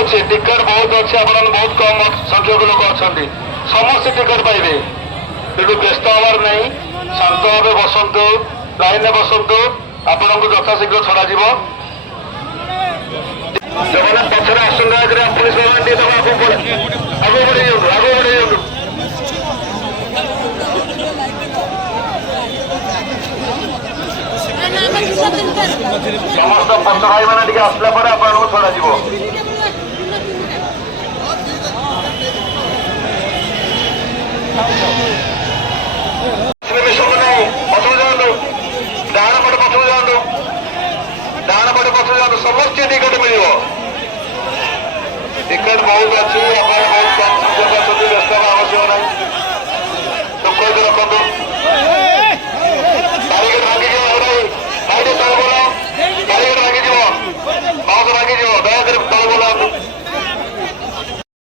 କହୁଛି ଟିକେଟ ବହୁତ ଅଛି, ଆପଣ ବହୁତ କମ ସଂଖ୍ୟକ ଲୋକ ଅଛନ୍ତି, ସମସ୍ତେ ଟିକେଟ ପାଇବେ। ତେଣୁ ବ୍ୟସ୍ତ ହବାର ନାହିଁ, ଶାନ୍ତ ଭାବେ ବସନ୍ତୁ, ଲାଇନରେ ବସନ୍ତୁ, ଆପଣଙ୍କୁ ଯଥାଶୀଘ୍ର ଛଡ଼ାଯିବ। ସେମାନେ ପଛରେ ଆସନ୍ତୁ, ଆଗରେ ପୁଲିସ ବାହିନୀ ଟିକେ ଦେବ, ଆଗକୁ ବଢେଇ ଦିଅନ୍ତୁ, ଆଗକୁ ବଢେଇ ଦିଅନ୍ତୁ। ସମସ୍ତ ପଛ ଭାଇମାନେ ଟିକେ ଆସିଲା ପରେ ଆପଣଙ୍କୁ ଛଡ଼ାଯିବ। ସବୁ ନାହିଁ, ପଛକୁ ଯାଆନ୍ତୁ, ଡାହାଣ ପଟେ ପଛକୁ ଯାଆନ୍ତୁ, ଡାହାଣ ପଟେ ପଛକୁ ଯାଆନ୍ତୁ, ସମସ୍ତେ ଟିକେଟ ମିଳିବ। ଟିକେଟ ବହୁତ ଅଛି, ଆପଣ ବହୁତ କମ ସଂଖ୍ୟକ ଅଛନ୍ତି, ବ୍ୟସ୍ତ ହେବା ଆବଶ୍ୟକ ନାହିଁ, ଟୋକନ ରଖନ୍ତୁ।